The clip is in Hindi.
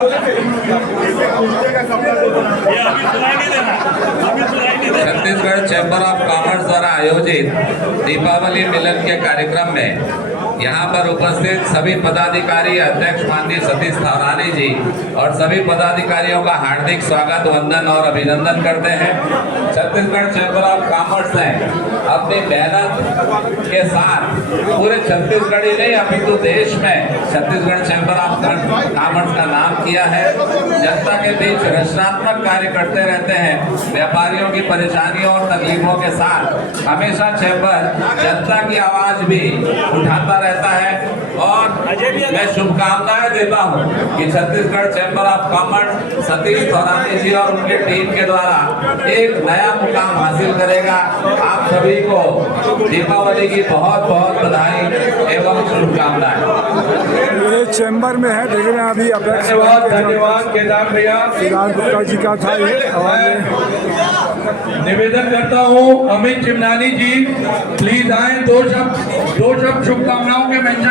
छत्तीसगढ़ चैम्बर ऑफ कॉमर्स द्वारा आयोजित दीपावली मिलन के कार्यक्रम में यहाँ पर उपस्थित सभी पदाधिकारी, अध्यक्ष माननीय सतीश थावरानी जी और सभी पदाधिकारियों का हार्दिक स्वागत, वंदन और अभिनंदन करते हैं। छत्तीसगढ़ चैम्बर ऑफ कॉमर्स ने अपनी मेहनत के साथ पूरे छत्तीसगढ़ ही नहीं अपितु देश में छत्तीसगढ़ चैम्बर ऑफ कॉमर्स का नाम किया है। जनता के बीच रचनात्मक कार्य करते रहते हैं। व्यापारियों की परेशानियों और तकलीफों के साथ हमेशा चैम्बर जनता की आवाज भी उठाता रहता है और मैं शुभकामनाएं देता हूं कि Chhattisgarh chamber of commerce Satish Thawrani ji और उनके टीम के द्वारा एक नया मुकाम हासिल करेगा। आप सभी को दीपावली की बहुत बहुत बधाई एवं शुभकामनाएं। ये चैम्बर में है, देख रहे हैं अभी अपेक्ष। धन्यवाद केदार भैया। केदार गुप्ता जी का था ये। निवेदन करता हूँ अमित चिमनानी जी प्लीज आए, दो शब्द शुभकामनाओं के मेंशन